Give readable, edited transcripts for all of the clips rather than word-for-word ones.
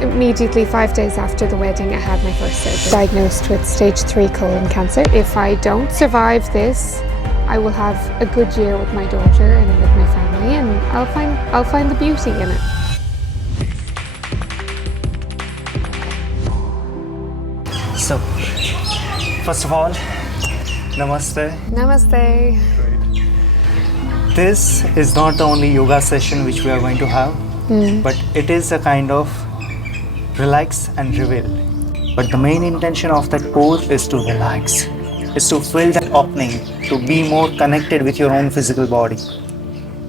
Immediately 5 days after the wedding, I had my first surgery. Diagnosed with stage 3 colon cancer. If I don't survive this, I will have a good year with my daughter and with my family, and I'll find the beauty in it. So, first of all, namaste. Namaste. This is not the only yoga session which we are going to have, but it is a kind of relax and reveal. But the main intention of that pose is to relax, is to feel that opening, to be more connected with your own physical body.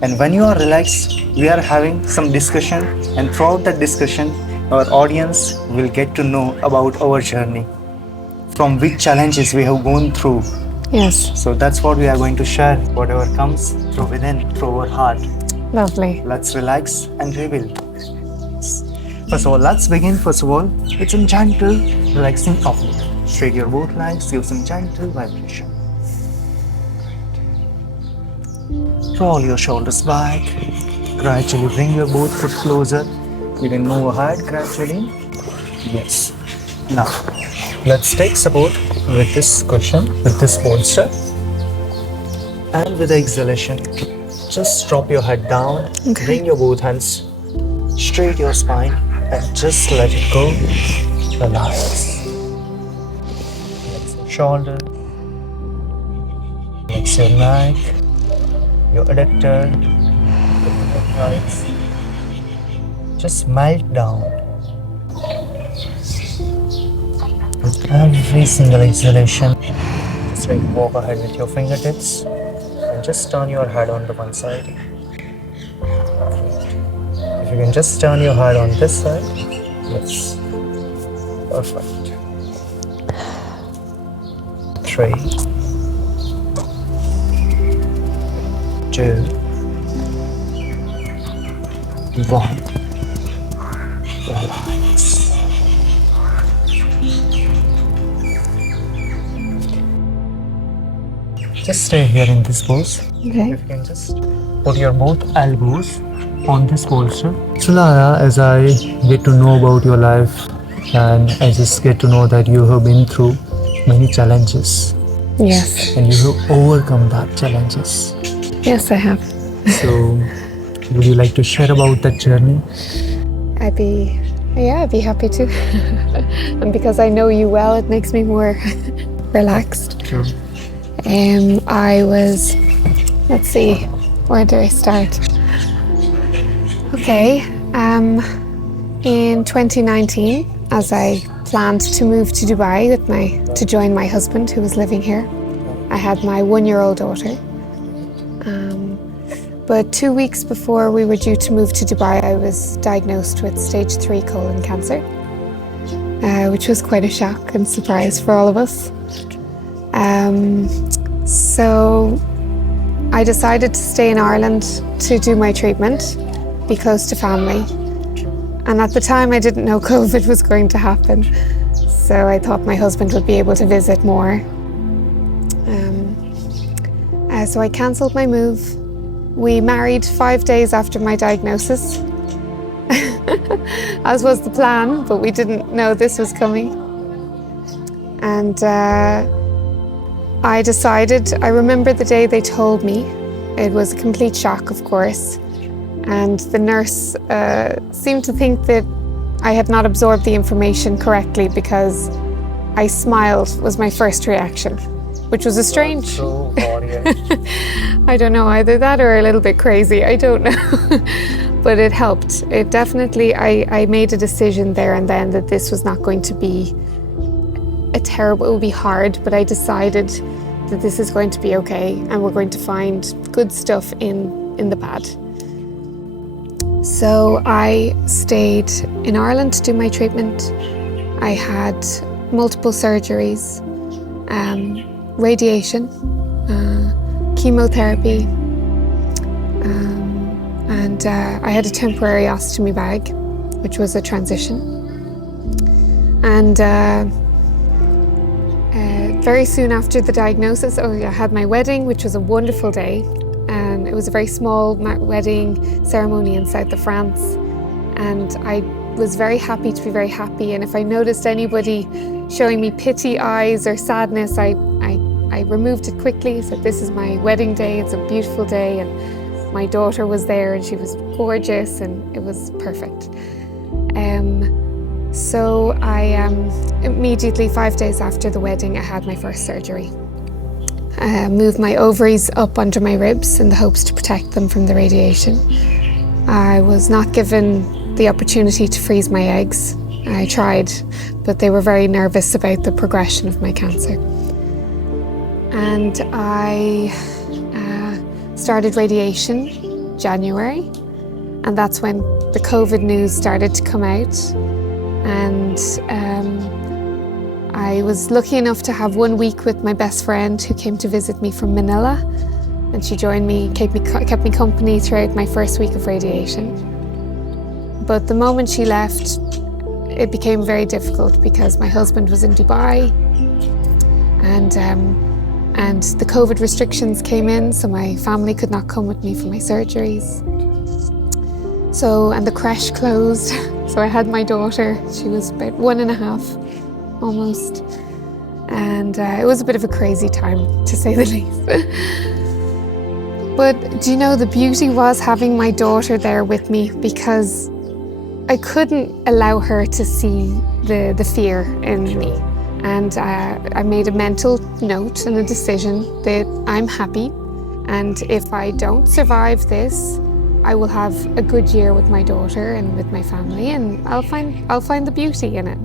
And when you are relaxed, we are having some discussion, and throughout that discussion, our audience will get to know about our journey, from which challenges we have gone through. Yes. So that's what we are going to share, whatever comes through within, through our heart. Lovely. Let's relax and reveal. First of all, let's begin with some gentle, relaxing opening. Straight your both legs, give some gentle vibration. Roll your shoulders back. Gradually bring your both foot closer. You can move ahead gradually. Yes. Now, let's take support with this cushion, with this bolster. And with the exhalation, just drop your head down. Okay. Bring your both hands straight your spine and just let it go. Relax. Relax your shoulder. Relax your neck, your adductor, your thighs. Just melt down. With every single exhalation, just walk ahead with your fingertips and just turn your head on to one side. If you can just turn your head on this side, yes, perfect. 3, 2, 1. Relax. Just stay here in this pose. Okay. If you can just put your both elbows on this bolster. So Lara, as I get to know about your life and I just get to know that you have been through many challenges. Yes. And you have overcome that challenges. Yes, I have. So would you like to share about that journey? I'd be happy to. And because I know you well, it makes me more relaxed. Sure. I was, let's see, where do I start? Okay, in 2019, as I planned to move to Dubai to join my husband who was living here, I had my 1-year-old daughter. But 2 weeks before we were due to move to Dubai, I was diagnosed with stage 3 colon cancer, which was quite a shock and surprise for all of us. So I decided to stay in Ireland to do my treatment, be close to family. And at the time I didn't know COVID was going to happen. So I thought my husband would be able to visit more. So I cancelled my move. We married 5 days after my diagnosis, as was the plan, but we didn't know this was coming. And I remember the day they told me. It was a complete shock, of course. And the nurse seemed to think that I had not absorbed the information correctly because I smiled was my first reaction, which was a strange... So I don't know, either that or a little bit crazy, I don't know. But it helped. It definitely, I made a decision there and then that this was not going to be it would be hard, but I decided that this is going to be okay and we're going to find good stuff in the bad. So I stayed in Ireland to do my treatment. I had multiple surgeries, radiation, chemotherapy, and I had a temporary ostomy bag, which was a transition. And very soon after the diagnosis, I had my wedding, which was a wonderful day. It was a very small wedding ceremony in south of France. And I was very happy to be very happy. And if I noticed anybody showing me pity eyes or sadness, I removed it quickly. Said, this is my wedding day, it's a beautiful day. And my daughter was there and she was gorgeous and it was perfect. So I immediately, 5 days after the wedding, I had my first surgery. Moved my ovaries up under my ribs in the hopes to protect them from the radiation. I was not given the opportunity to freeze my eggs. I tried, but they were very nervous about the progression of my cancer. And I started radiation January, and that's when the COVID news started to come out. And I was lucky enough to have 1 week with my best friend who came to visit me from Manila, and she joined me, kept me company throughout my first week of radiation. But the moment she left, it became very difficult because my husband was in Dubai, and the COVID restrictions came in, so my family could not come with me for my surgeries. And the creche closed, so I had my daughter. She was about 1.5, almost. And it was a bit of a crazy time, to say the least. But do you know, the beauty was having my daughter there with me, because I couldn't allow her to see the fear in me. And I made a mental note and a decision that I'm happy, and if I don't survive this, I will have a good year with my daughter and with my family, and I'll find the beauty in it.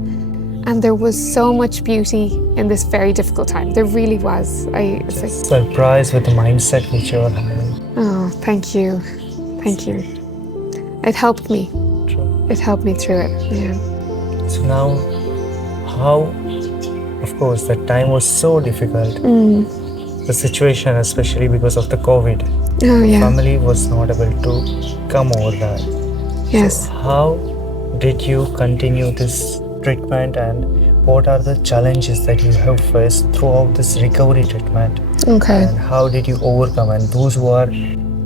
And there was so much beauty in this very difficult time. There really was. It's like, Surprised with the mindset which you're having. oh, thank you. Thank you. It helped me. True. It helped me through it, yeah. So now, how, of course, that time was so difficult. The situation, especially because of the COVID. Oh, yeah. Family was not able to come over that. Yes. So how did you continue this treatment, and what are the challenges that you have faced throughout this recovery treatment? Okay. And how did you overcome? And those who are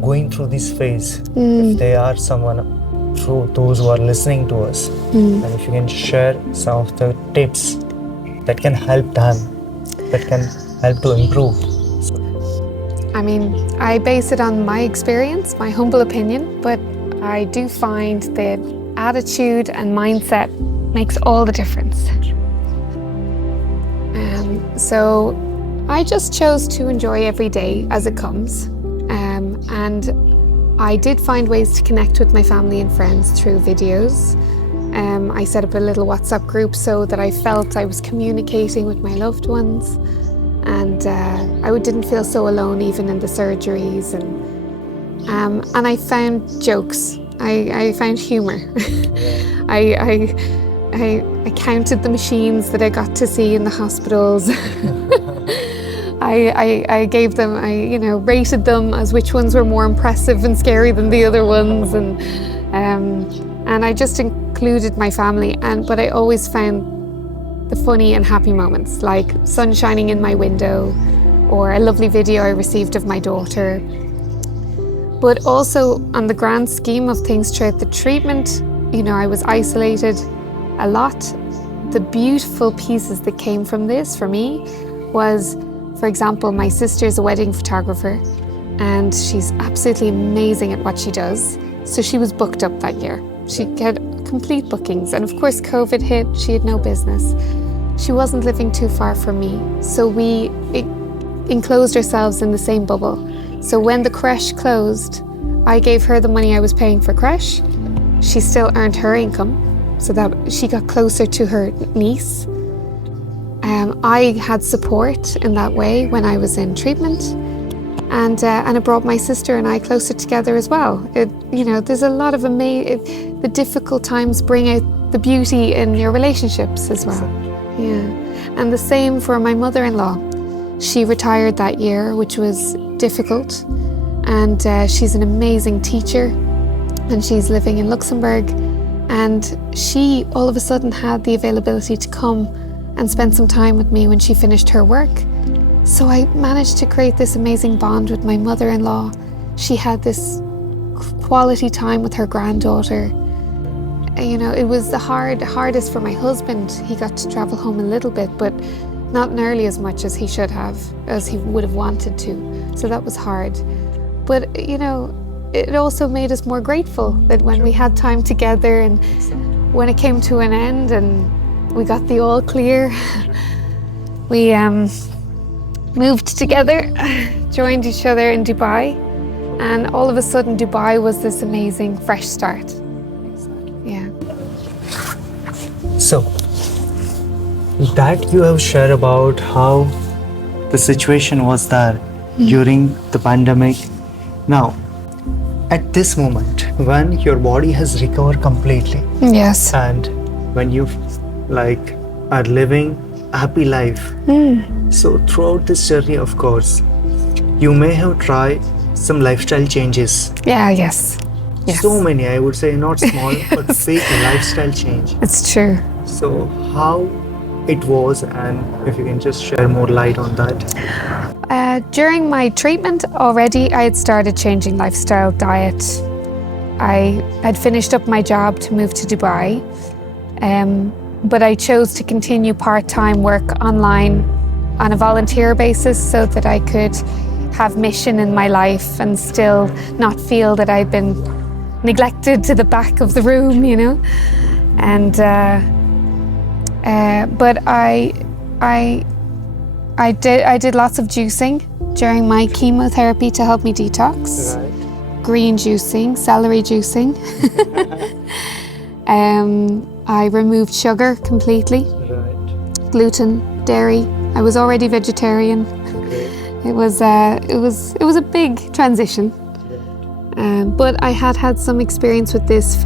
going through this phase, if they are someone, through those who are listening to us, and if you can share some of the tips that can help them, that can help to improve. I mean, I base it on my experience, my humble opinion, but I do find that attitude and mindset makes all the difference. So I just chose to enjoy every day as it comes. And I did find ways to connect with my family and friends through videos. I set up a little WhatsApp group so that I felt I was communicating with my loved ones. And I didn't feel so alone even in the surgeries. And I found jokes. I found humour. I counted the machines that I got to see in the hospitals. I gave them, rated them as which ones were more impressive and scary than the other ones. And I just included my family. But I always found the funny and happy moments, like sun shining in my window, or a lovely video I received of my daughter. But also, on the grand scheme of things throughout the treatment, I was isolated a lot. The beautiful pieces that came from this for me was, for example, my sister's a wedding photographer, and she's absolutely amazing at what she does. So she was booked up that year. She had complete bookings, and of course COVID hit, she had no business. She wasn't living too far from me, so we enclosed ourselves in the same bubble. So when the creche closed, I gave her the money I was paying for creche. She still earned her income, so that she got closer to her niece. I had support in that way when I was in treatment, and it brought my sister and I closer together as well. There's a lot of the difficult times bring out the beauty in your relationships as well. Yeah, and the same for my mother-in-law. She retired that year, which was difficult, and she's an amazing teacher, and she's living in Luxembourg, and she all of a sudden had the availability to come and spend some time with me when she finished her work. So I managed to create this amazing bond with my mother-in-law. She had this quality time with her granddaughter. it was the hardest for my husband. He got to travel home a little bit, but not nearly as much as he should have, as he would have wanted to. So that was hard. But, it also made us more grateful that when we had time together and when it came to an end and we got the all clear, we moved together, joined each other in Dubai, and all of a sudden Dubai was this amazing fresh start. Yeah. So, that you have shared about how the situation was there during the pandemic. Now, at this moment, when your body has recovered completely, Yes. and when you are living a happy life, so throughout this journey, of course, you may have tried some lifestyle changes. Yeah, yes. Yes. So many, I would say, not small, but big lifestyle change. It's true. So how it was, and if you can just share more light on that. During my treatment already, I had started changing lifestyle, diet. I had finished up my job to move to Dubai, but I chose to continue part-time work online on a volunteer basis so that I could have mission in my life and still not feel that I'd been neglected to the back of the room, And but I did lots of juicing during my chemotherapy to help me detox. Right. Green juicing, celery juicing. I removed sugar completely, Right. gluten, dairy. I was already vegetarian. Great. It was a big transition. But I had some experience with this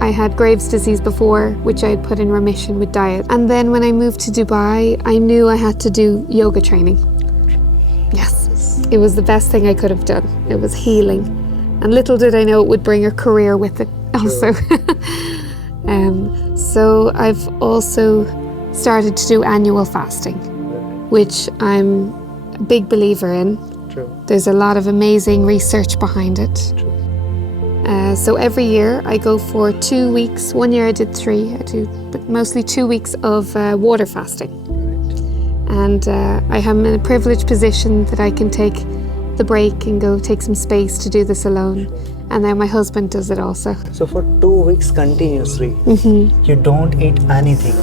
I had Graves' disease before, which I had put in remission with diet. And then when I moved to Dubai, I knew I had to do yoga training. Yes, it was the best thing I could have done. It was healing. And little did I know it would bring a career with it also. So I've also started to do annual fasting, which I'm a big believer in. True. There's a lot of amazing research behind it. True. So every year I go for 2 weeks. One year I did 3. I do, but mostly 2 weeks of water fasting. And I am in a privileged position that I can take the break and go take some space to do this alone. And then my husband does it also. So for 2 weeks continuously, you don't eat anything?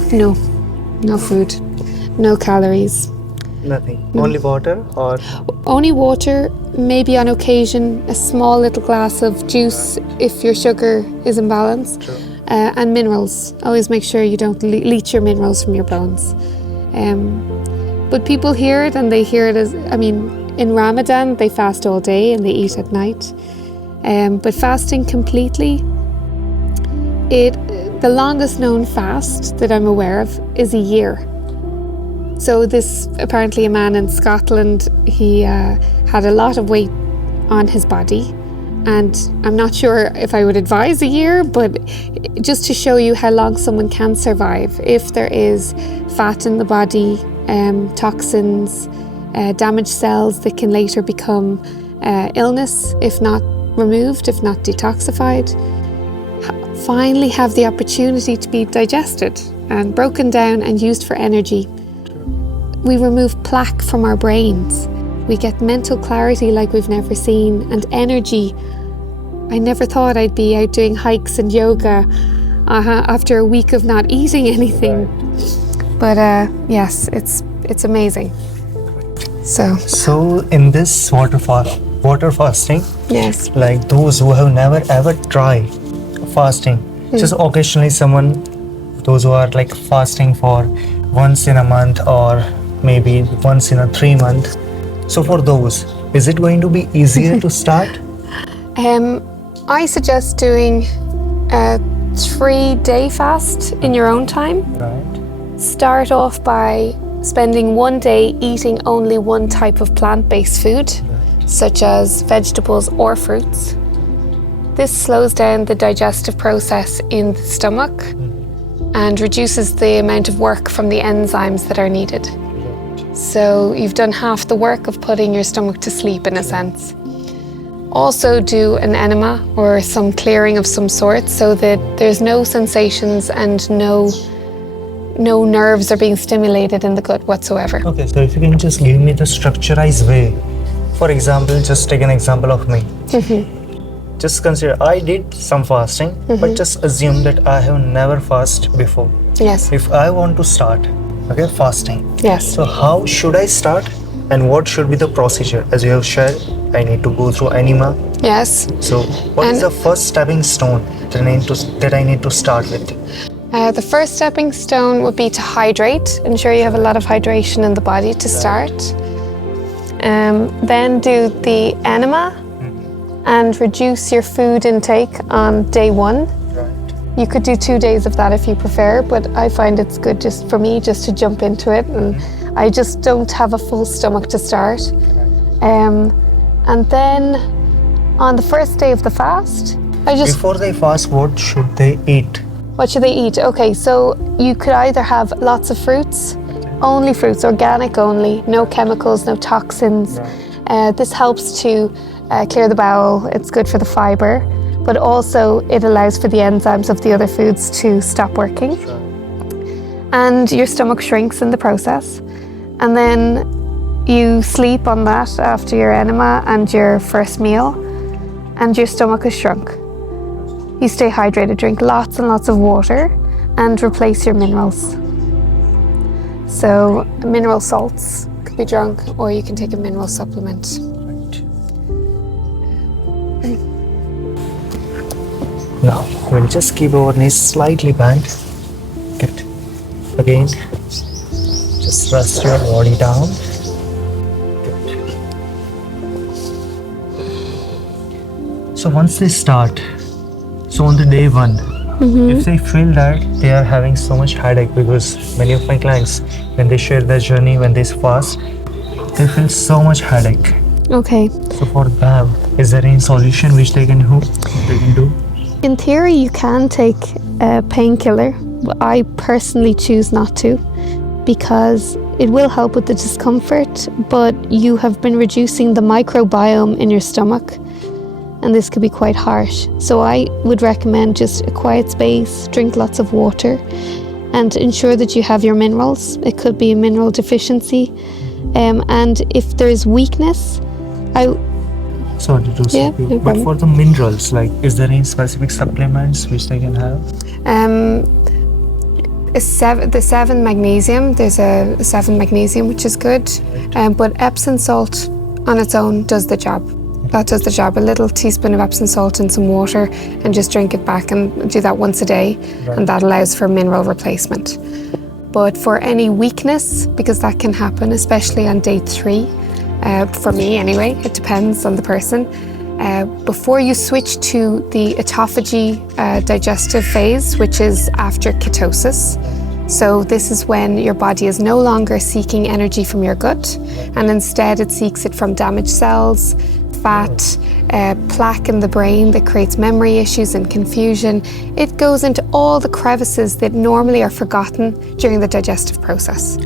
No food, no calories. Nothing. Only water, or Only water, maybe on occasion a small little glass of juice if your sugar is imbalanced. True. And minerals. Always make sure you don't leach your minerals from your bones. But people hear it and they hear it as, in Ramadan they fast all day and they eat at night. But fasting completely, the longest known fast that I'm aware of is a year. So this, apparently a man in Scotland, he had a lot of weight on his body, and I'm not sure if I would advise a year, but just to show you how long someone can survive if there is fat in the body, toxins, damaged cells that can later become illness if not removed, if not detoxified, finally have the opportunity to be digested and broken down and used for energy. We remove plaque from our brains. We get mental clarity like we've never seen, and energy. I never thought I'd be out doing hikes and yoga after a week of not eating anything. But yes, it's amazing. So in this water fasting, Yes. like those who have never ever tried fasting, just occasionally those who are like fasting for once in a month or maybe once in a 3 month. So for those, is it going to be easier to start? I suggest doing a 3-day fast in your own time. Right. Start off by spending 1 day eating only one type of plant-based food, such as vegetables or fruits. This slows down the digestive process in the stomach and reduces the amount of work from the enzymes that are needed. So you've done half the work of putting your stomach to sleep in a sense. also do an enema or some clearing of some sort so that there's no sensations and no nerves are being stimulated in the gut whatsoever. Okay, so if you can just give me the structurized way. For example, just take an example of me. Just consider I did some fasting, but just assume that I have never fasted before. Yes. If I want to start, okay, fasting. Yes. So how should I start and what should be the procedure? As you have shared, I need to go through enema. Yes. So what is the first stepping stone that I need to start with? The first stepping stone would be to hydrate. Ensure you have a lot of hydration in the body to start. Then do the enema and reduce your food intake on day 1. Right. You could do 2 days of that if you prefer, but I find it's good just for me just to jump into it, and I just don't have a full stomach to start. And then on the first day of the fast, Before they fast, what should they eat? What should they eat? Okay, so you could either have lots of fruits, only fruits, organic only, no chemicals, no toxins. This helps to clear the bowel. It's good for the fiber, but also it allows for the enzymes of the other foods to stop working. And your stomach shrinks in the process. And then you sleep on that after your enema and your first meal, and your stomach is shrunk. You stay hydrated, drink lots and lots of water, and replace your minerals. So mineral salts could be drunk, or you can take a mineral supplement. Now we'll just keep our knees slightly bent. Good. Again, just rest your body down. Good. So once they start, so on the day 1, if they feel that they are having so much headache, because many of my clients, when they share their journey, when they fast, they feel so much headache. Okay. So for them, is there any solution which they can do? In theory, you can take a painkiller. I personally choose not to, because it will help with the discomfort, but you have been reducing the microbiome in your stomach, and this could be quite harsh. So I would recommend just a quiet space, drink lots of water, and ensure that you have your minerals. It could be a mineral deficiency. And if there's weakness, Sorry to stop you, but for the minerals, like, is there any specific supplements which they can have? The 7 magnesium, there's a 7 magnesium, which is good. But Epsom salt on its own does the job. That does the job. A little teaspoon of Epsom salt in some water and just drink it back, and do that once a day. And that allows for mineral replacement. But for any weakness, because that can happen, especially on day 3, for me anyway, it depends on the person. Before you switch to the autophagy digestive phase, which is after ketosis. So this is when your body is no longer seeking energy from your gut, and instead it seeks it from damaged cells, fat, plaque in the brain that creates memory issues and confusion. It goes into all the crevices that normally are forgotten during the digestive process.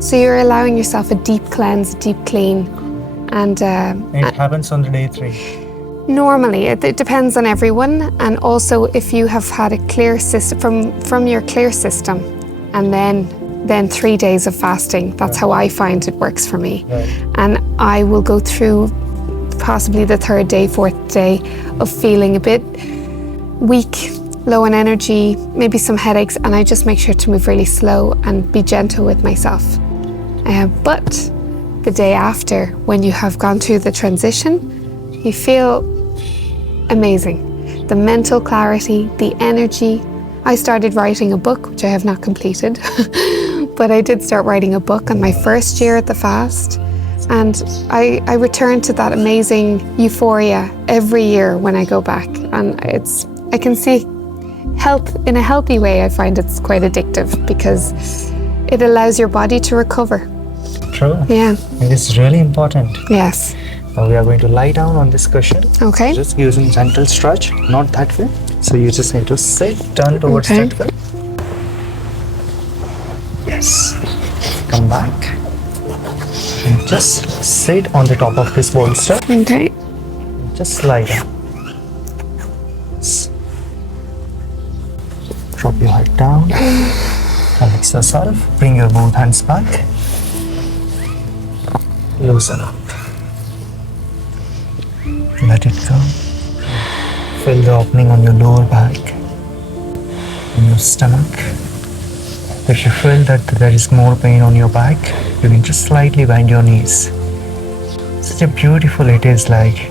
So you're allowing yourself a deep cleanse, a deep clean. And it happens on the day 3. Normally, it depends on everyone, and also if you have had a clear system from your clear system, and then 3 days of fasting. That's how I find it works for me. And I will go through possibly the 3rd day, 4th day of feeling a bit weak, low on energy, maybe some headaches, and I just make sure to move really slow and be gentle with myself. But the day after, when you have gone through the transition, you feel amazing. The mental clarity, the energy. I started writing a book, which I have not completed, but I did start writing a book on my first year at the fast. And I return to that amazing euphoria every year when I go back. And I can see health in a healthy way. I find it's quite addictive because it allows your body to recover. True. Yeah. And it's really important. Yes. Now we are going to lie down on this cushion. Okay. Just using gentle stretch, not that way. So you just need to sit, turn towards that way. Yes. Come back. And just sit on the top of this bolster. Okay. Just lie down. Drop your head down. Relax yourself. Bring your both hands back. Loosen up. Let it go. Feel the opening on your lower back, in your stomach. If you feel that there is more pain on your back, you can just slightly bend your knees. Such a beautiful it is, like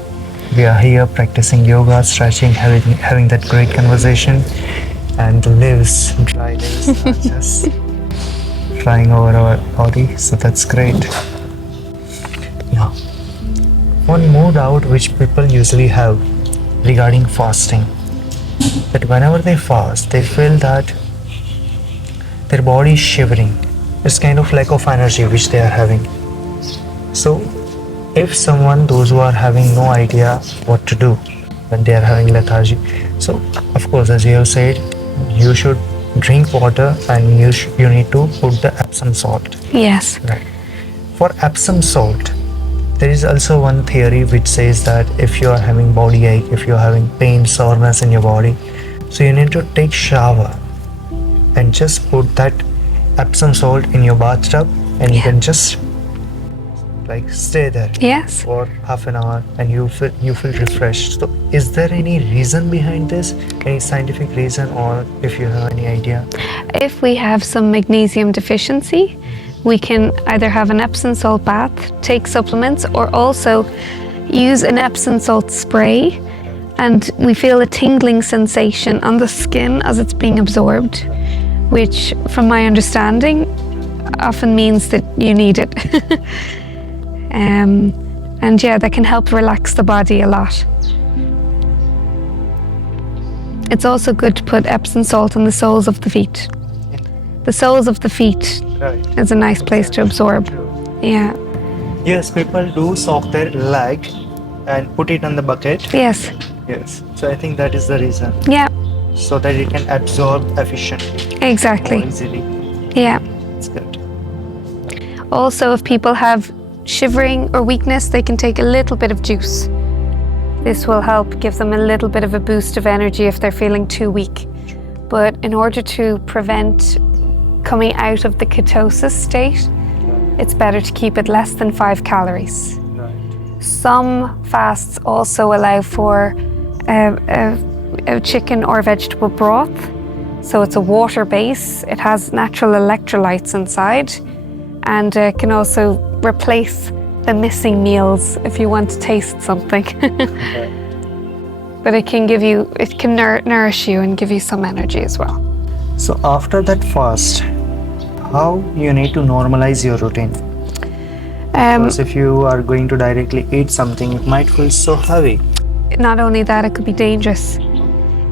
we are here practicing yoga, stretching, having that great conversation, and the leaves, dry leaves are just flying over our body, so that's great. Now, one more doubt which people usually have regarding fasting, that whenever they fast, they feel that their body is shivering. It's kind of lack of energy which they are having. So if someone, those who are having no idea what to do when they are having lethargy, so of course, as you have said, you should drink water and you need to put the Epsom salt. Yes. Right. For Epsom salt, there is also one theory which says that if you are having body ache, if you are having pain, soreness in your body, so you need to take shower and just put that Epsom salt in your bathtub, and you can just like stay there Yes. for half an hour and you feel refreshed. So is there any reason behind this, any scientific reason, or if you have any idea? If we have some magnesium deficiency, we can either have an Epsom salt bath, take supplements, or also use an Epsom salt spray, and we feel a tingling sensation on the skin as it's being absorbed, which from my understanding often means that you need it. And yeah, that can help relax the body a lot. It's also good to put Epsom salt on the soles of the feet. The soles of the feet is a nice place to absorb. Yeah. Yes, people do soak their leg and put it on the bucket. Yes. Yes. So I think that is the reason. Yeah. So that it can absorb efficiently. Exactly. More easily. Yeah. It's good. Also, if people have shivering or weakness, they can take a little bit of juice. This will help give them a little bit of a boost of energy if they're feeling too weak. But in order to prevent coming out of the ketosis state, it's better to keep it less than 5 calories. Right. Some fasts also allow for a chicken or vegetable broth. So it's a water base. It has natural electrolytes inside, and can also replace the missing meals if you want to taste something. But it can nourish you and give you some energy as well. So after that fast, how you need to normalize your routine? Because if you are going to directly eat something, it might feel so heavy. Not only that, it could be dangerous.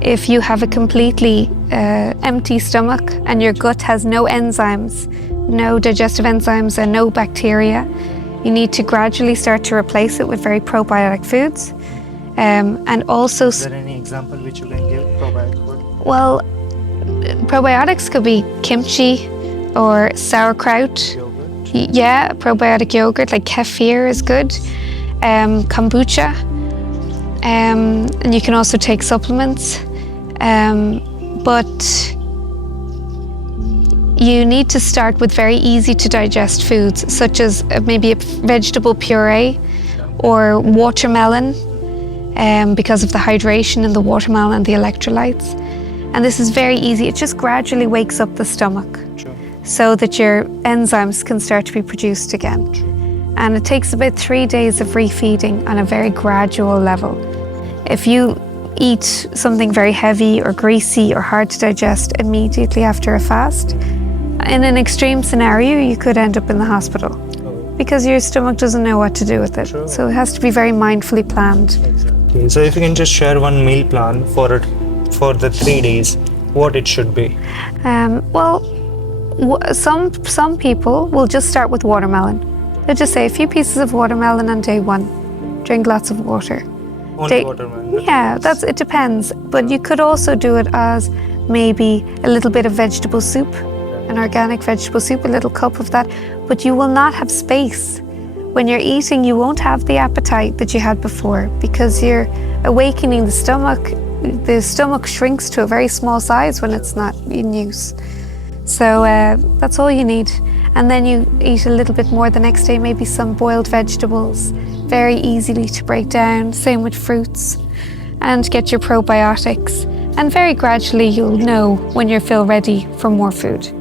If you have a completely empty stomach and your gut has no enzymes, no digestive enzymes and no bacteria, you need to gradually start to replace it with very probiotic foods. And also... Is there any example which you can give, probiotic food? Well, probiotics could be kimchi or sauerkraut. Yogurt? Yeah, probiotic yogurt like kefir is good. Kombucha. And you can also take supplements. But you need to start with very easy to digest foods, such as maybe a vegetable puree or watermelon, because of the hydration in the watermelon and the electrolytes. And this is very easy. It just gradually wakes up the stomach so that your enzymes can start to be produced again. And it takes about 3 days of refeeding on a very gradual level. If you eat something very heavy or greasy or hard to digest immediately after a fast, in an extreme scenario, you could end up in the hospital because your stomach doesn't know what to do with it. So it has to be very mindfully planned. Okay, so if you can just share one meal plan for the 3 days, what it should be? Some people will just start with watermelon. They'll just say a few pieces of watermelon on day 1. Drink lots of water. Only watermelon? Yeah, it depends. But you could also do it as maybe a little bit of vegetable soup, an organic vegetable soup, a little cup of that. But you will not have space when you're eating, you won't have the appetite that you had before because you're awakening the stomach. The stomach shrinks to a very small size when it's not in use. So that's all you need. And then you eat a little bit more the next day, maybe some boiled vegetables, very easily to break down, same with fruits, and get your probiotics. And very gradually you'll know when you feel ready for more food.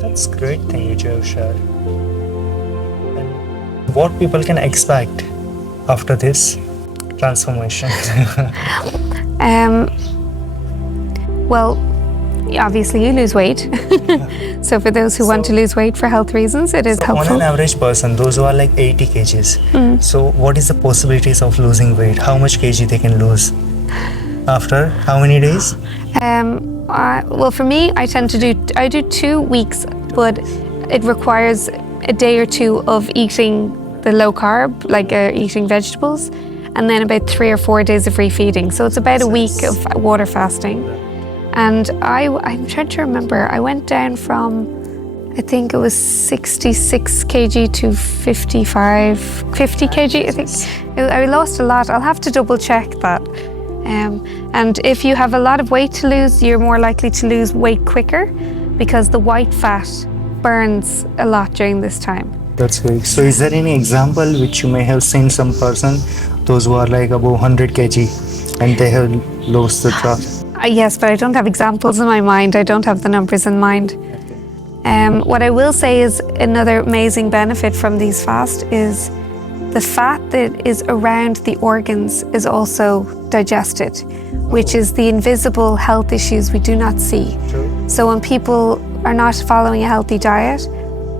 That's a great thing which you have shared. And what people can expect after this transformation? Well, obviously you lose weight. So for those who want to lose weight for health reasons, it is helpful. On an average person, those who are like 80 kgs, so what is the possibilities of losing weight? How much kg they can lose? After how many days? Well, for me, I do 2 weeks, but it requires a day or two of eating the low carb, like eating vegetables, and then about 3 or 4 days of refeeding. So it's about a week of water fasting. And I'm trying to remember, I went down from, I think it was 66 kg to 50 kg, I think. I lost a lot. I'll have to double check that. And if you have a lot of weight to lose, you're more likely to lose weight quicker because the white fat burns a lot during this time. That's great. So is there any example which you may have seen some person, those who are like above 100 kg and they have lost the trust? Yes, but I don't have examples in my mind. I don't have the numbers in mind. What I will say is another amazing benefit from these fasts is the fat that is around the organs is also digested, which is the invisible health issues we do not see. True. So when people are not following a healthy diet,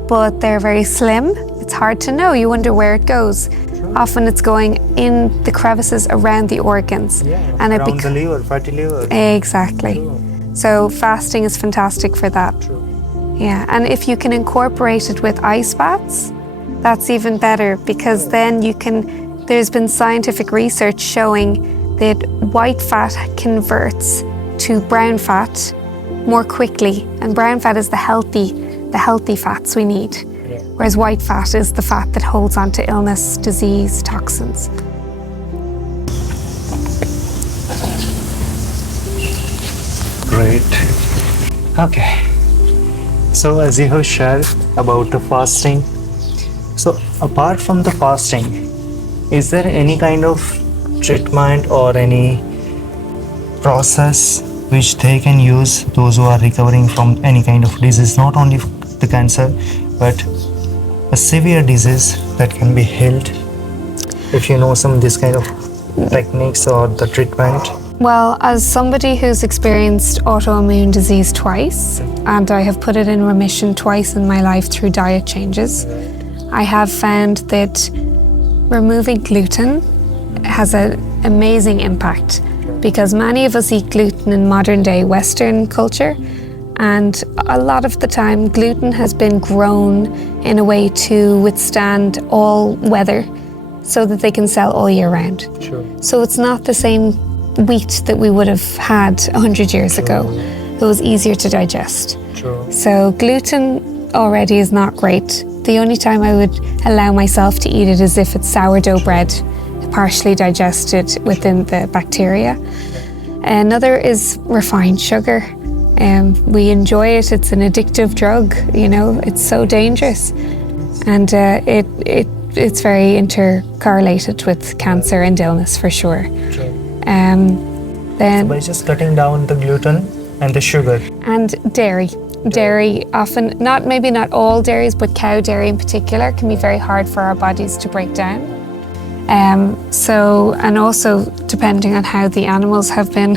but they're very slim, it's hard to know. You wonder where it goes. Often it's going in the crevices around the organs. And around the liver, fatty liver. Exactly. True. So fasting is fantastic for that. True. Yeah, and if you can incorporate it with ice baths, that's even better because then there's been scientific research showing that white fat converts to brown fat more quickly, and brown fat is the healthy fats we need. Whereas white fat is the fat that holds on to illness, disease, toxins. Great. Okay. So as you have shared about the fasting, so apart from the fasting, is there any kind of treatment or any process which they can use, those who are recovering from any kind of disease, not only the cancer, but a severe disease that can be healed? If you know some of this kind of techniques or the treatment. Well, as somebody who's experienced autoimmune disease twice, and I have put it in remission twice in my life through diet changes, I have found that removing gluten has an amazing impact because many of us eat gluten in modern day Western culture, and a lot of the time gluten has been grown in a way to withstand all weather so that they can sell all year round. Sure. So it's not the same wheat that we would have had 100 years ago. It was easier to digest. True. So gluten already is not great. The only time I would allow myself to eat it is if it's sourdough bread, partially digested within the bacteria. Another is refined sugar. We enjoy it. It's an addictive drug. You know, it's so dangerous, and it's very intercorrelated with cancer and illness for sure. True. Then So by just cutting down the gluten and the sugar. and dairy. Dairy often, maybe not all dairies, but cow dairy in particular can be very hard for our bodies to break down. And also depending on how the animals have been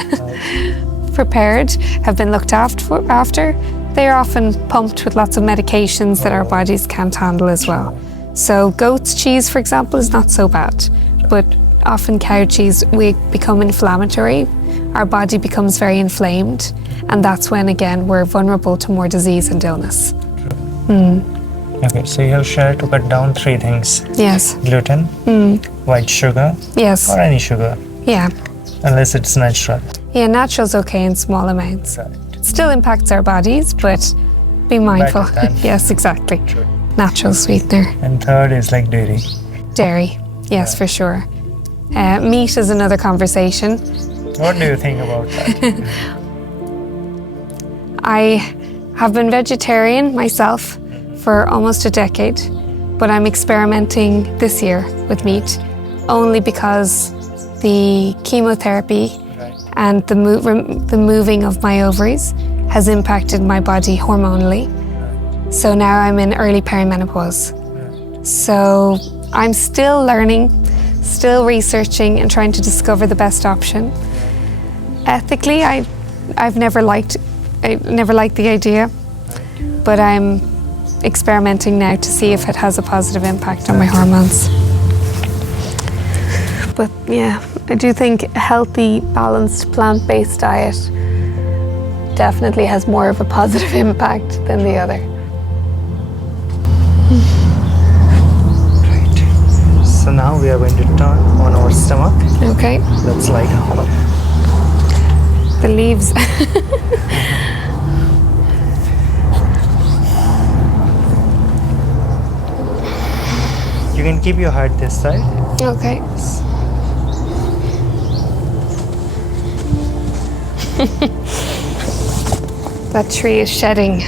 prepared, have been looked after, they are often pumped with lots of medications that our bodies can't handle as well. So goat's cheese, for example, is not so bad, but often cow cheese, we become inflammatory. Our body becomes very inflamed, and that's when, again, we're vulnerable to more disease and illness. Okay, so you have shared to cut down 3 things. Yes. Gluten, white sugar, Yes. or any sugar, Yeah. unless it's natural. Yeah, natural's okay in small amounts. Right. It still impacts our bodies, but Be mindful. better than Yes, exactly. sugar. Natural sweetener. And third is like dairy. Dairy. Yes, for sure. Meat is another conversation. What do you think about that? I have been vegetarian myself for almost a decade, but I'm experimenting this year with meat only because the chemotherapy Right. and the moving of my ovaries has impacted my body hormonally. So now I'm in early perimenopause. So I'm still learning, still researching and trying to discover the best option. Ethically, I've never liked the idea, but I'm experimenting now to see if it has a positive impact on my hormones. But yeah, I do think a healthy, balanced, plant-based diet definitely has more of a positive impact than the other. Right. So now we are going to turn on our stomach. Okay, Let's lie down. the leaves. You can keep your head this side. Okay. That tree is shedding.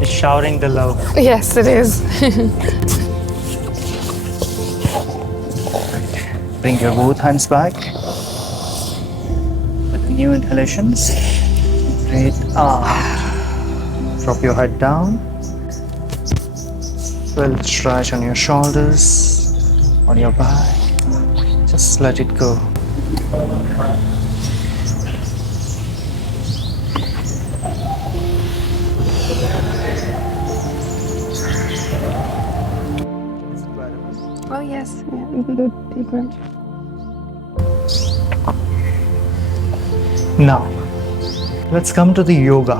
It's shouting the love. Yes, it is. Bring your both hands back. With the new inhalations. Breathe out. Drop your head down. Well, stretch on your shoulders, on your back. Just let it go. Oh yes, yeah, you can go deeper. Now, let's come to the yoga.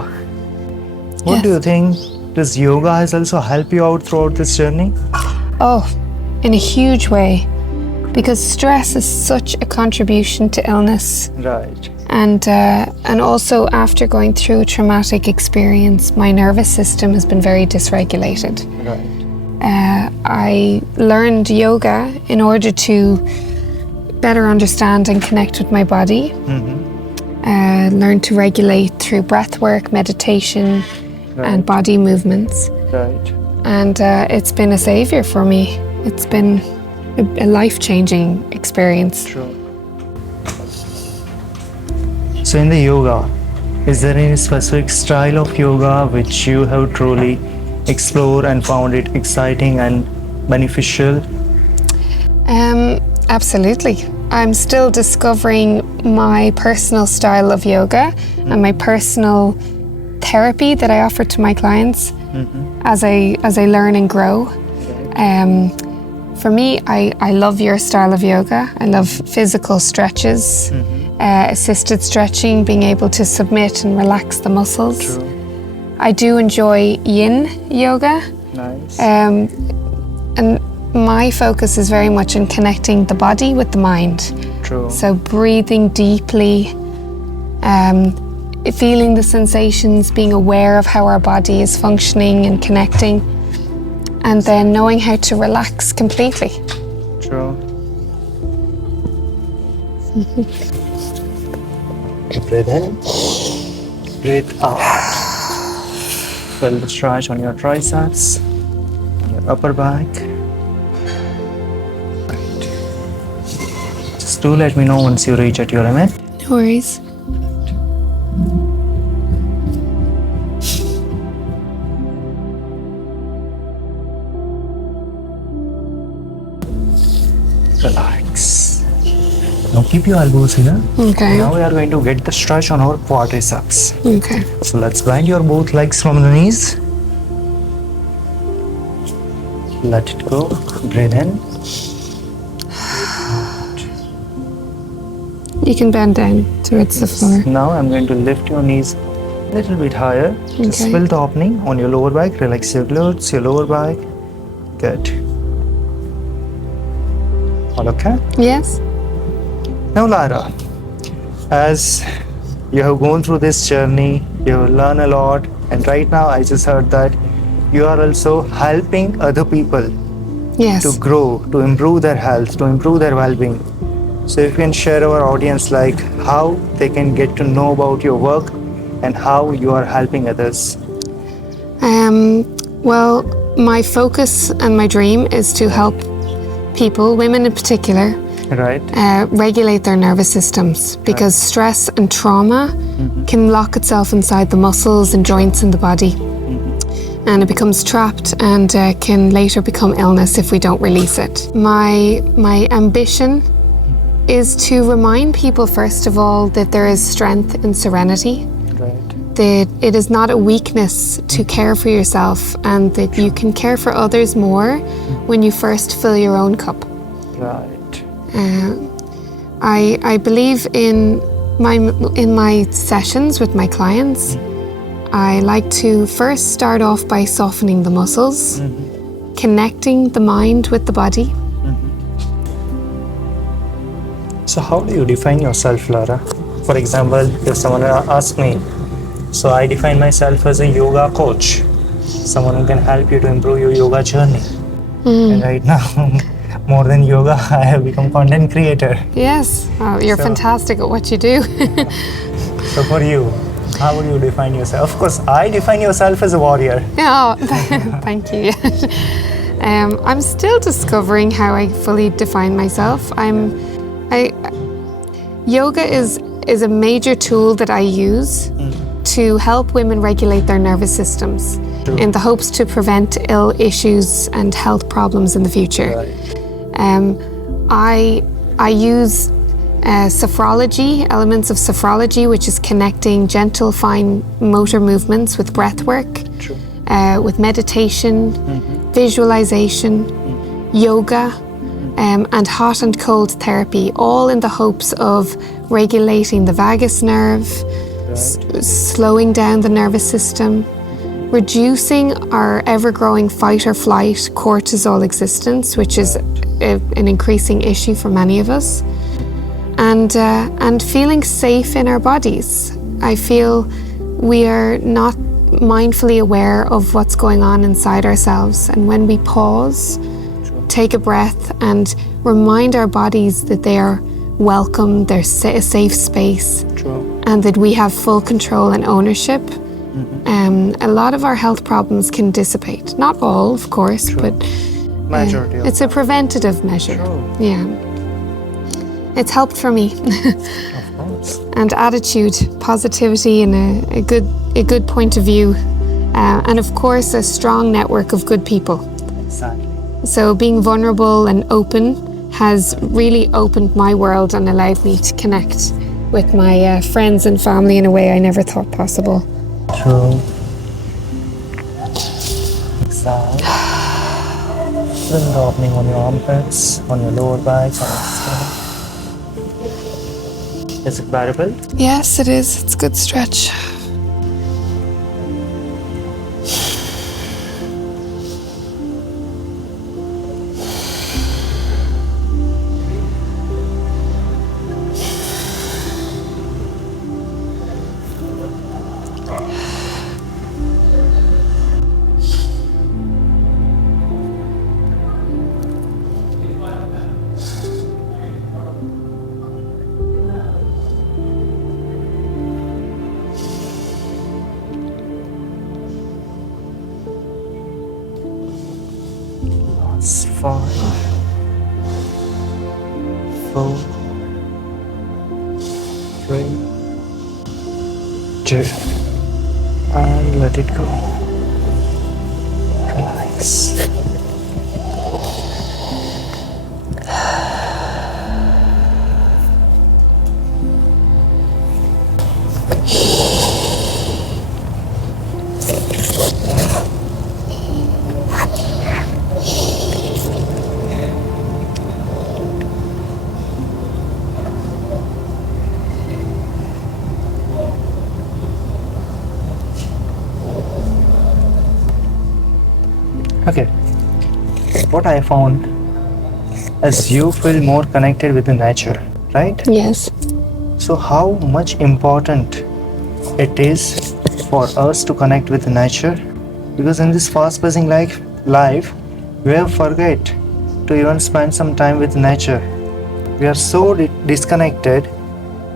What do you think? Does yoga has also helped you out throughout this journey? Oh, in a huge way, because stress is such a contribution to illness, Right. and also after going through a traumatic experience, my nervous system has been very dysregulated. Right. I learned yoga in order to better understand and connect with my body. Learn to regulate through breath work, meditation, and body movements. Right. And it's been a savior for me. It's been a life-changing experience. True. So in the yoga, is there any specific style of yoga which you have truly explored and found it exciting and beneficial? Absolutely. I'm still discovering my personal style of yoga and my personal therapy that I offer to my clients as I learn and grow. For me, I love your style of yoga. I love physical stretches, assisted stretching, being able to submit and relax the muscles. True. I do enjoy yin yoga. Nice. And my focus is very much in connecting the body with the mind. True. So breathing deeply, feeling the sensations, being aware of how our body is functioning and connecting, and then knowing how to relax completely. True. Breathe in. Breathe out. Feel the stretch on your triceps, on your upper back. Right. Just do let me know once you reach at your limit. No worries. Relax. Now keep your elbows here. Okay. Now we are going to get the stretch on our quadriceps. Okay. So let's bend your both legs from the knees. Let it go. Breathe in. You can bend down towards the floor. Now I'm going to lift your knees a little bit higher. Just Okay. fill the opening on your lower back. Relax your glutes, your lower back. Good. All okay? Yes? Now, Lara, as you have gone through this journey you learn a lot, and right now I just heard that you are also helping other people to Yes. grow, to improve their health, to improve their well-being. So if you can share our audience like how they can get to know about your work and how you are helping others. Well, my focus and my dream is to help people, women in particular, Right. regulate their nervous systems, because stress and trauma can lock itself inside the muscles and joints in the body, and it becomes trapped and can later become illness if we don't release it. My ambition is to remind people, first of all, that there is strength in serenity, Right. that it is not a weakness to care for yourself, and that you can care for others more when you first fill your own cup. Right. I believe in my sessions with my clients, I like to first start off by softening the muscles, connecting the mind with the body. So how do you define yourself, Lara? For example, if someone asks me, so I define myself as a yoga coach, someone who can help you to improve your yoga journey. And right now, more than yoga, I have become content creator. Yes, you're fantastic at what you do. So for you, how would you define yourself? Of course, I define yourself as a warrior. Oh, thank you. I'm still discovering how I fully define myself. Yoga is a major tool that I use to help women regulate their nervous systems in the hopes to prevent ill issues and health problems in the future. I use sophrology, elements of sophrology, which is connecting gentle, fine motor movements with breath work, with meditation, visualization, yoga, and hot and cold therapy, all in the hopes of regulating the vagus nerve, slowing down the nervous system, reducing our ever-growing fight or flight cortisol existence, which is an increasing issue for many of us, and feeling safe in our bodies. I feel we are not mindfully aware of what's going on inside ourselves, and when we pause, take a breath and remind our bodies that they are welcome, they're a safe space, and that we have full control and ownership, a lot of our health problems can dissipate. Not all, of course, but Majority of it's a preventative measure. Yeah, it's helped for me. Of course. And attitude, positivity, and a good point of view, and of course a strong network of good people. Exactly. So being vulnerable and open has really opened my world and allowed me to connect with my friends and family in a way I never thought possible. True. Exhale. Little opening on your armpits, on your lower back, on your stomach. Is it bearable? Yes, it is. It's a good stretch. It's 5, 4, 3, 2, and let it go. Relax. Okay, what I found is you feel more connected with the nature, right? Yes. So how much important it is for us to connect with nature, because in this fast-paced life, we have forget to even spend some time with nature. We are so disconnected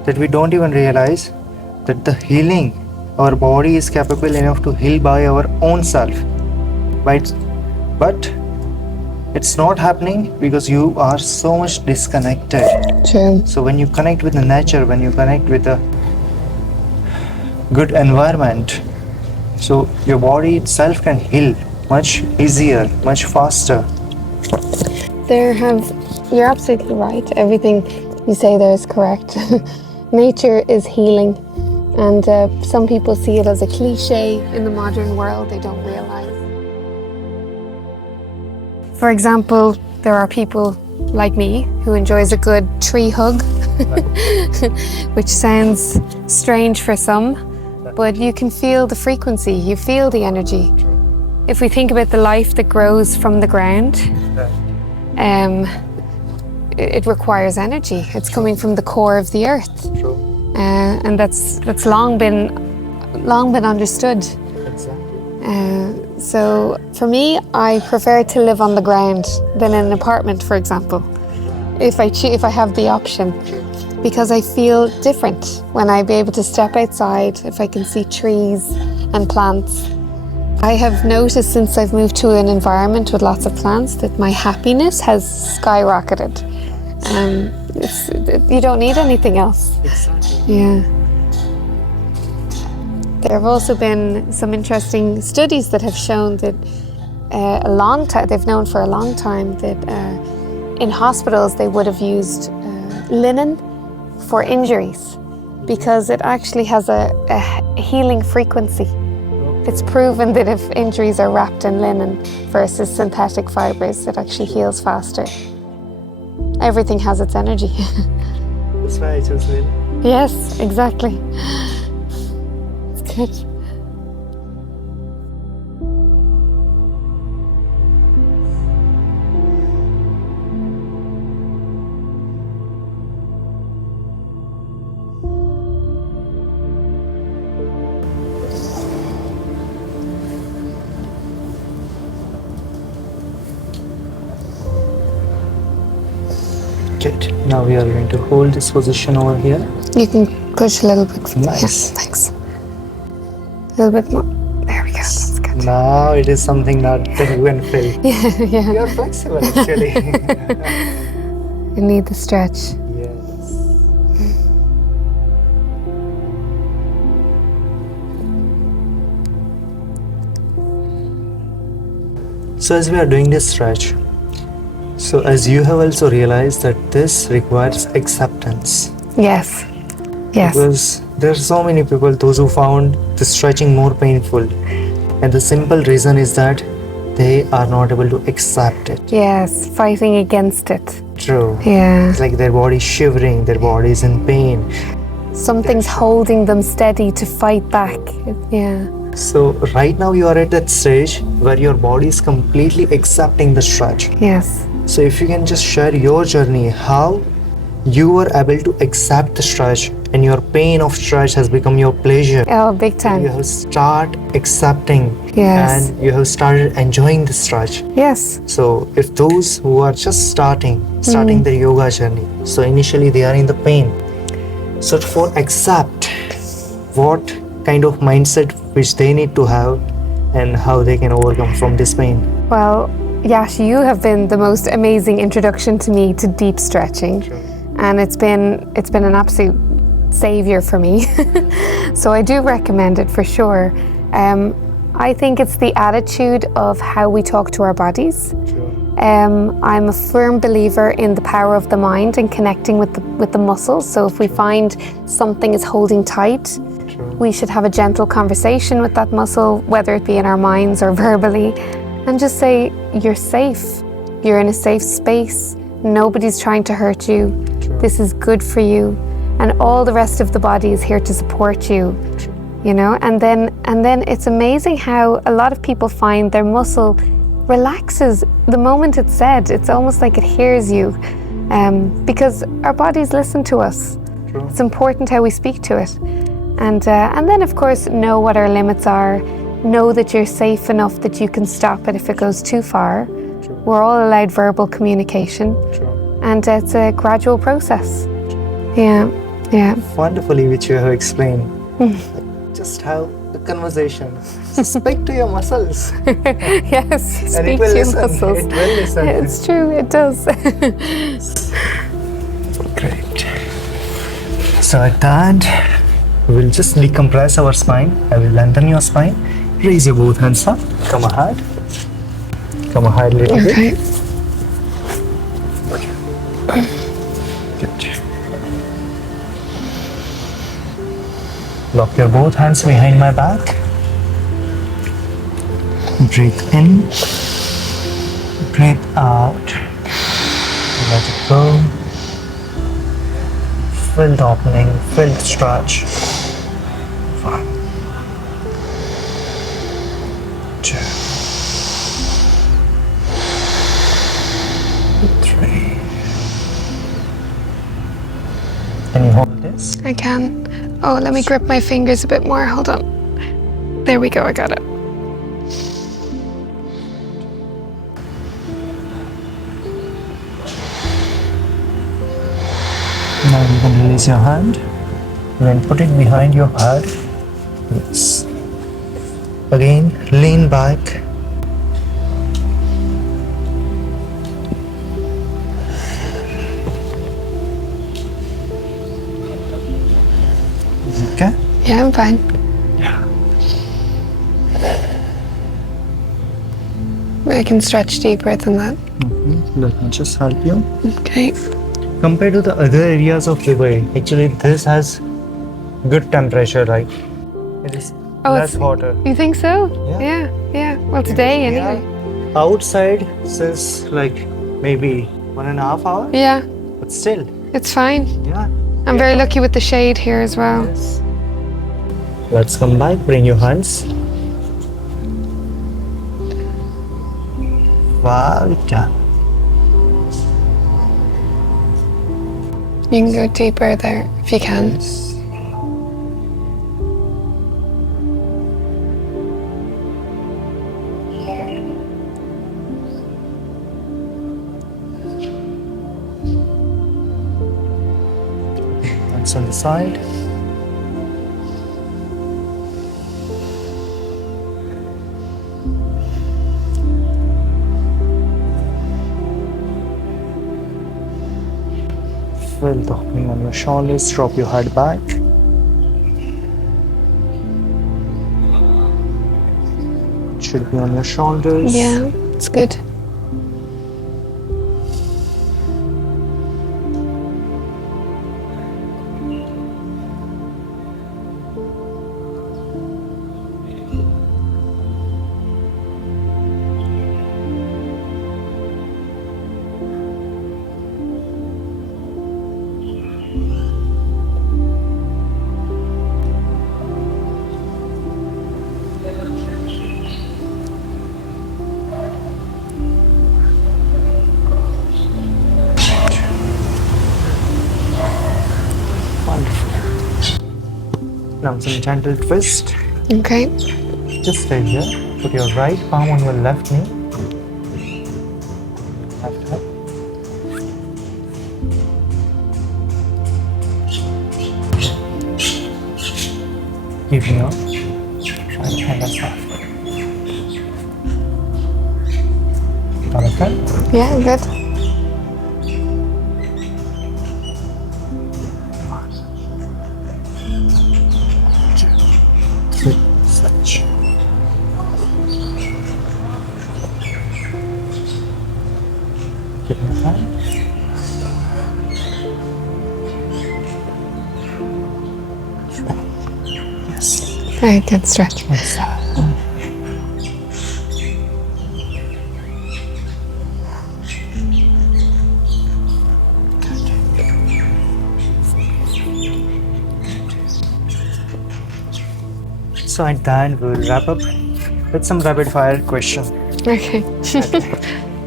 that we don't even realize that the healing, our body is capable enough to heal by our own self. But it's not happening because you are so much disconnected. True. So when you connect with the nature, when you connect with a good environment, so your body itself can heal much easier, much faster. You're absolutely right. Everything you say there is correct. Nature is healing, and some people see it as a cliche in the modern world. They don't realize. For example, there are people like me who enjoys a good tree hug, which sounds strange for some, but you can feel the frequency, you feel the energy. If we think about the life that grows from the ground, it requires energy. It's coming from the core of the earth, and that's long been understood. So for me, I prefer to live on the ground than in an apartment, for example, if I have the option, because I feel different when I be able to step outside, if I can see trees and plants. I have noticed since I've moved to an environment with lots of plants that my happiness has skyrocketed. You don't need anything else. Yeah. There have also been some interesting studies that have shown that they've known for a long time that in hospitals they would have used linen for injuries because it actually has a healing frequency. It's proven that if injuries are wrapped in linen versus synthetic fibers, it actually heals faster. Everything has its energy. That's why I chose linen. Yes, exactly. It's good. Good. Now we are going to hold this position over here. You can push a little bit. Nice. Yes, thanks. A little bit more. There we go. That's good. Now it is something that you can feel. Yeah. You're flexible actually. You need the stretch. Yes. So as we are doing this stretch, so as you have also realized that this requires acceptance. Yes. Yes. Because there are so many people, those who found the stretching more painful. And the simple reason is that they are not able to accept it. Yes. Fighting against it. True. Yeah. It's like their body is shivering, their body is in pain. Something's holding them steady to fight back. Yeah. So right now you are at that stage where your body is completely accepting the stretch. Yes. So if you can just share your journey, how you were able to accept the stretch and your pain of stretch has become your pleasure. Oh, big time. You have started accepting Yes. and you have started enjoying the stretch. Yes. So if those who are just starting their yoga journey, so initially they are in the pain. So for accept, what kind of mindset which they need to have and how they can overcome from this pain? Well, Yash, you have been the most amazing introduction to me to deep stretching. Sure. And it's been an absolute savior for me. So I do recommend it for sure. I think it's the attitude of how we talk to our bodies. Sure. I'm a firm believer in the power of the mind and connecting with the muscles. So if we find something is holding tight, Sure. we should have a gentle conversation with that muscle, whether it be in our minds or verbally, and just say, you're safe. You're in a safe space. Nobody's trying to hurt you. Sure. This is good for you. And all the rest of the body is here to support you. Sure. You know, and then it's amazing how a lot of people find their muscle relaxes the moment it's said. It's almost like it hears you, because our bodies listen to us. True. It's important how we speak to it. And then, of course, know what our limits are. Know that you're safe enough that you can stop it if it goes too far. We're all allowed verbal communication. And it's a gradual process. Yeah. Wonderfully, which you have explained. Just have the conversation. Speak to your muscles. Yes, And speak it will to your listen. muscles. It will listen. It's true, it does. Great. So at the end, we'll just decompress our spine. I will lengthen your spine. Raise your both hands up. Come ahead. Come ahead a little Okay. bit. Good. Lock your both hands behind my back. Breathe in. Breathe out. Let it go. Feel the opening. Feel the stretch. 1, 2, 3. Can you hold this? I can. Oh, let me grip my fingers a bit more. Hold on. There we go, I got it. Now you can release your hand. Then put it behind your head. Yes. Again, lean back. Okay? Yeah, I'm fine. Yeah. I can stretch deeper than that. Let me just help you. Okay. Compared to the other areas of the body, actually this has good temperature, like it is less hotter. You think so? Yeah. Yeah. Well, today We anyway. are outside since like maybe 1.5 hours, Yeah, but still, it's fine. yeah. I'm very lucky with the shade here as well. Yes. Let's come back. Bring your hands. Well done. You can go deeper there if you can. Yes. Hands on the side. Feel the opening on your shoulders. Drop your head back. Should be on your shoulders. Yeah, it's good. Now some gentle twist. Okay. Just stay here. Put your right palm on your left knee. Left hip. Give your right hand as well. All okay? Yeah, good. Switch. Give me a hand. Yes. Very good stretch. Yes. So at the end, we'll wrap up with some rapid fire question. Okay.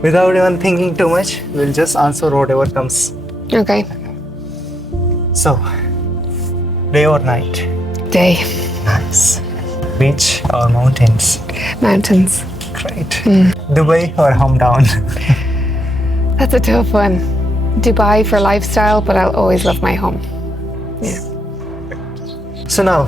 Without even thinking too much, we'll just answer whatever comes. Okay. So, day or night? day. Nice. Beach or mountains? Mountains. Great. Dubai or hometown? That's a tough one. Dubai for lifestyle, but I'll always love my home. Yeah. So now,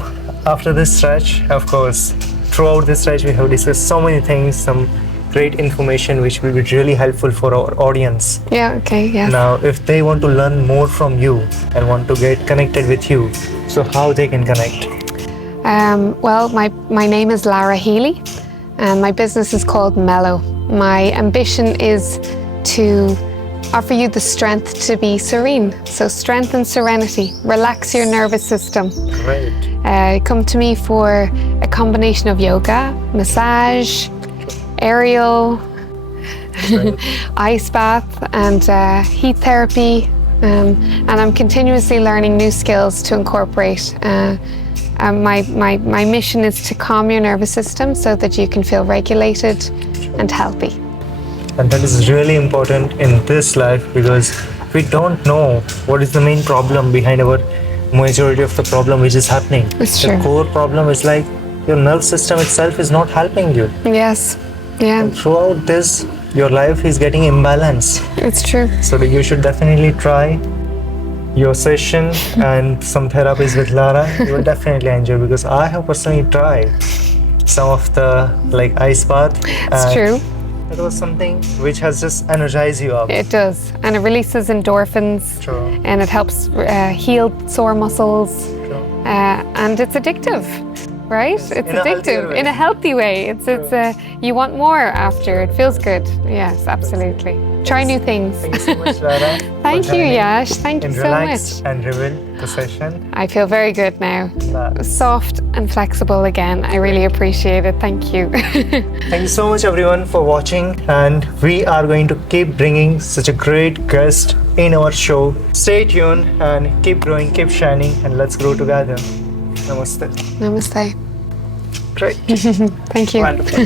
after this stretch, of course, throughout this stretch we have discussed so many things, some great information which will be really helpful for our audience. Yeah, okay, yeah. Now, if they want to learn more from you and want to get connected with you, so how they can connect? Well, my name is Lara Healy and my business is called Mellow. My ambition is to offer you the strength to be serene. So strength and serenity. Relax your nervous system. Great. Come to me for a combination of yoga, massage, aerial, ice bath and heat therapy. And I'm continuously learning new skills to incorporate. My mission is to calm your nervous system so that you can feel regulated and healthy. And that is really important in this life because we don't know what is the main problem behind our majority of the problem which is happening. It's The true. core problem is like your nerve system itself is not helping you. Yes, yeah, And throughout this, your life is getting imbalanced. it's true. So you should definitely try your session and some therapies with Lara. You will definitely enjoy because I have personally tried some of the like ice bath. It's true. It was something which has just energized you up. It does. And it releases endorphins True. and it helps heal sore muscles. True. And it's addictive, right? It's in a healthier addictive way. in a healthy way. It's you want more after. It feels good. Yes, absolutely. Try new things. Thank you so much, Lara. Thank for you, joining Yash. Thank you in so Relax much. and Reveal the session. I feel very good now. Nice. Soft and flexible again. I really appreciate it. Thank you. Thank you so much everyone for watching, and we are going to keep bringing such a great guest in our show. Stay tuned and keep growing, keep shining, and let's grow together. Namaste. Namaste. Great. Thank you. Wonderful.